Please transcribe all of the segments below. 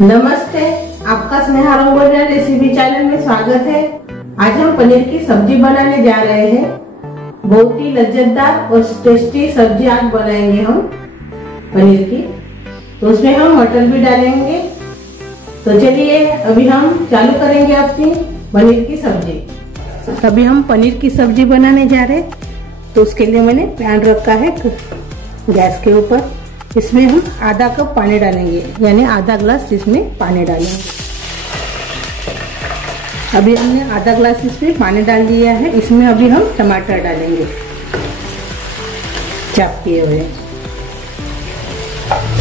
नमस्ते, आपका Sneha रंगोलिया recipe channel में स्वागत है। आज हम पनीर की सब्जी बनाने जा रहे हैं। बहुत ही लज्जतदार और टेस्टी सब्जी आज बनाएंगे हम पनीर की। तो उसमें हम मटर भी डालेंगे। तो चलिए अभी हम चालू करेंगे अपनी पनीर की सब्जी। अभी हम पनीर की सब्जी बनाने जा रहे हैं। तो उसके लिए मैंने पैन रखा है गैस के ऊपर। इसमें हम आधा कप पानी डालेंगे, यानी आधा ग्लास इसमें पानी डालेंगे। अभी हमने आधा ग्लास इसमें पानी डाल दिया है। इसमें अभी हम टमाटर डालेंगे, चॉप किए हुए।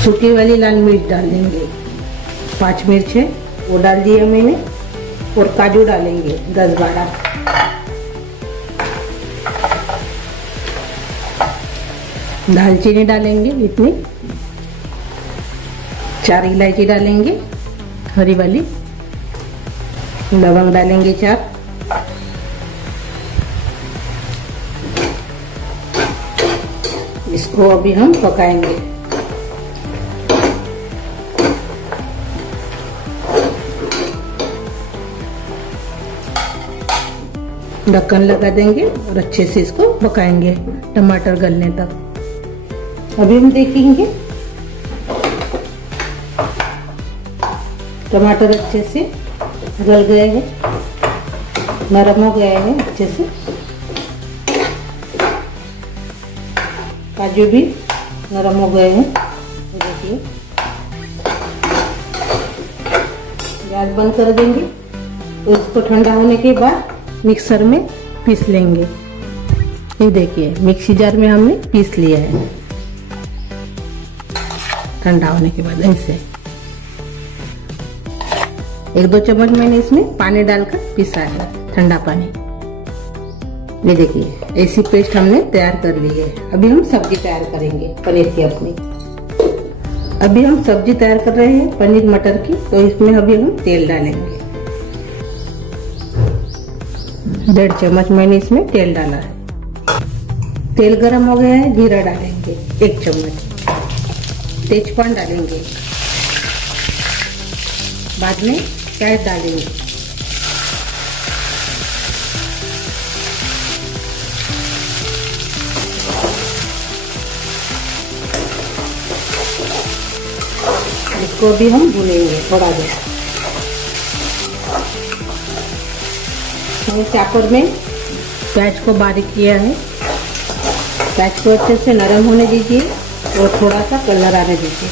सूखी वाली लाल मिर्च डाल देंगे, 5 मिर्च है वो डाल दिया मैंने। और काजू डालेंगे 10-12। दालचीनी डालेंगे इतनी। 4 इलायची डालेंगे हरी वाली। लवंग डालेंगे 4। इसको अभी हम पकाएंगे। ढक्कन लगा देंगे और अच्छे से इसको पकाएंगे टमाटर गलने तक। अभी हम देखेंगे टमाटर अच्छे से गल गए हैं, नरम हो गए हैं अच्छे से। काजू भी नरम हो गए हैं। देखिए गैस बंद कर देंगे। तो इसको ठंडा होने के बाद मिक्सर में पीस लेंगे। ये देखिए मिक्सी जार में हमने पीस लिया है। ठंडा होने के बाद ऐसे 1-2 चम्मच मैंने इसमें पानी डालकर पिसा है, ठंडा पानी। ये देखिए ऐसी पेस्ट हमने तैयार कर ली है। अभी हम सब्जी तैयार करेंगे पनीर की अपनी। अभी हम सब्जी तैयार कर रहे हैं पनीर मटर की। तो इसमें अभी हम तेल डालेंगे। 1.5 चम्मच मैंने इसमें तेल डाला है। तेल गरम हो गया है, जीरा डालेंगे 1 चम्मच। तेजपान डालेंगे। बाद में प्याज डालेंगे। इसको भी हम भूनेंगे थोड़ा देर। मैंने चॉपर में प्याज को बारीक किया है। प्याज को अच्छे से नरम होने दीजिए और थोड़ा सा कलर आने दीजिए।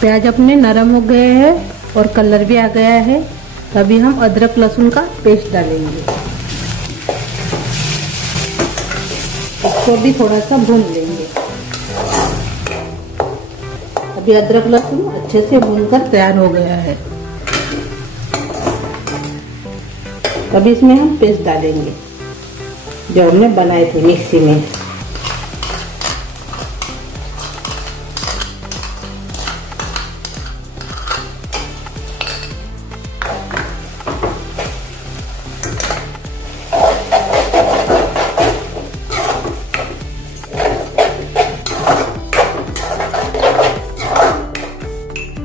प्याज अपने नरम हो गए हैं और कलर भी आ गया है। अभी हम अदरक लहसुन का पेस्ट डालेंगे। इसको भी थोड़ा सा भून लेंगे। अभी अदरक लहसुन अच्छे से भूनकर तैयार हो गया है। अभी इसमें हम पेस्ट डालेंगे जो हमने बनाए थे मिक्सी में।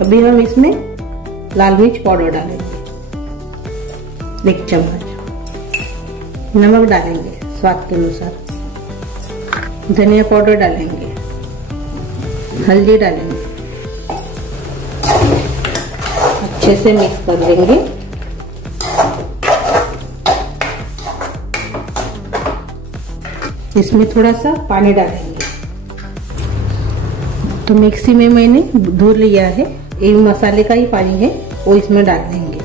अभी हम इसमें लाल मिर्च पाउडर डालेंगे 1 चम्मच। नमक डालेंगे स्वाद के अनुसार। धनिया पाउडर डालेंगे। हल्दी डालेंगे। अच्छे से मिक्स कर देंगे। इसमें थोड़ा सा पानी डालेंगे। तो मिक्सी में मैंने धो लिया है, ये मसाले का ही पानी है वो इसमें डाल देंगे।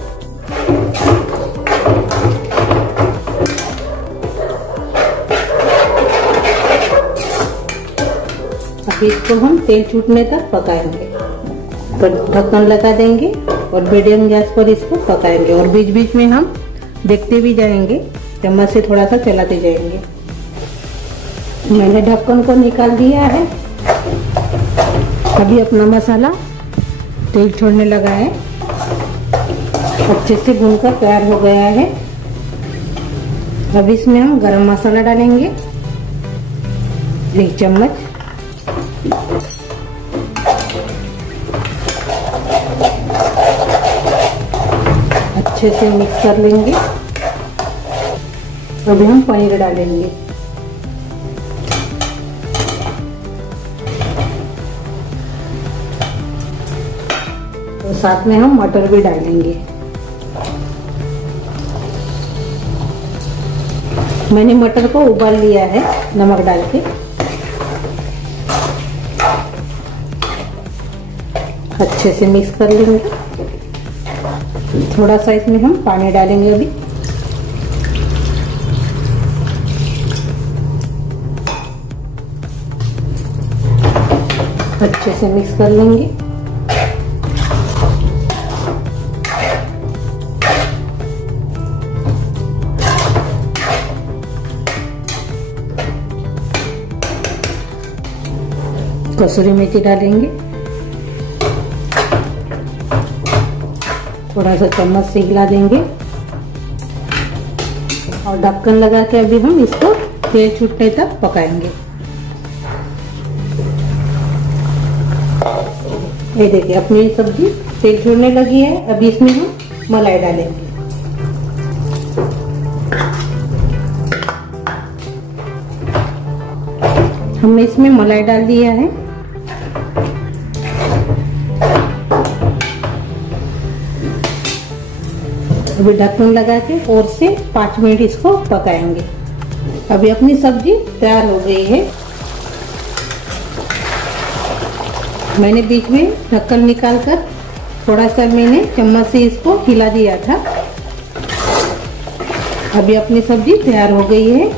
इसको हम तेल छूटने तक पकाएंगे। तो ढक्कन लगा देंगे और मीडियम गैस पर इसको पकाएंगे। और बीच बीच में हम देखते भी जाएंगे, चम्मच से थोड़ा सा चलाते जाएंगे। मैंने ढक्कन को निकाल दिया है। अभी अपना मसाला तेल छोड़ने लगा है, अच्छे से भूनकर तैयार हो गया है। अब इसमें हम गरम मसाला डालेंगे 1 चम्मच। अच्छे से मिक्स कर लेंगे। अभी हम पनीर डालेंगे। तो साथ में हम मटर भी डालेंगे। मैंने मटर को उबाल लिया है नमक डाल के। अच्छे से मिक्स कर लेंगे। थोड़ा सा इसमें हम पानी डालेंगे अभी। अच्छे से मिक्स कर लेंगे। कसूरी मेथी डालेंगे। थोड़ा सा चम्मच से हिला देंगे और ढक्कन लगा के अभी हम इसको तेल छूटने तक पकाएंगे। ये देखिए अपनी सब्जी तेल छोड़ने लगी है। अभी इसमें हम मलाई डालेंगे। हमने इसमें मलाई डाल दिया है। अभी ढक्कन लगा के और से 5 मिनट इसको पकाएंगे। अभी अपनी सब्जी तैयार हो गई है। मैंने बीच में ढक्कन निकाल कर थोड़ा सा मैंने चम्मच से इसको हिला दिया था। अभी अपनी सब्जी तैयार हो गई है।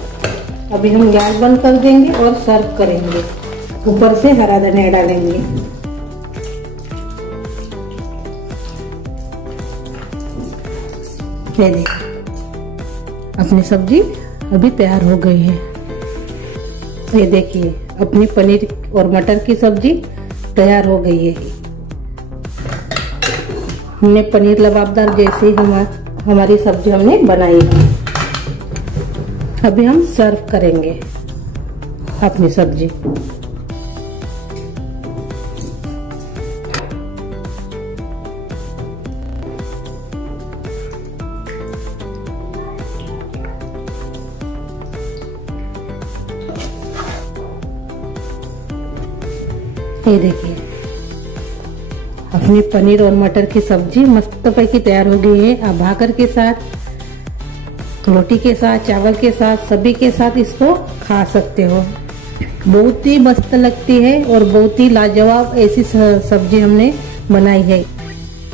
अभी हम गैस बंद कर देंगे और सर्व करेंगे। ऊपर से हरा धनिया डालेंगे। ये देखिए अपनी सब्जी अभी तैयार हो गई है। ये देखिए अपनी पनीर और मटर की सब्जी तैयार हो गई है। हमने पनीर लबाबदार जैसे हमारी सब्जी हमने बनाई है। अभी हम सर्व करेंगे अपनी सब्जी। ये देखिए अपनी पनीर और मटर की सब्जी मस्त पैकी तैयार हो गई है। आप भाकर के साथ, रोटी के साथ, चावल के साथ, सभी के साथ इसको खा सकते हो। बहुत ही मस्त लगती है और बहुत ही लाजवाब ऐसी सब्जी हमने बनाई है।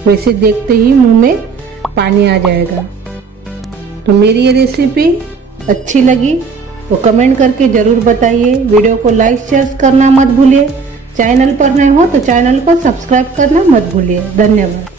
वैसे देखते ही मुंह में पानी आ जाएगा। तो मेरी ये रेसिपी अच्छी लगी तो कमेंट करके जरूर बताइए। वीडियो को लाइक शेयर करना मत भूलिए। चैनल पर नए हो तो चैनल को सब्सक्राइब करना मत भूलिए। धन्यवाद।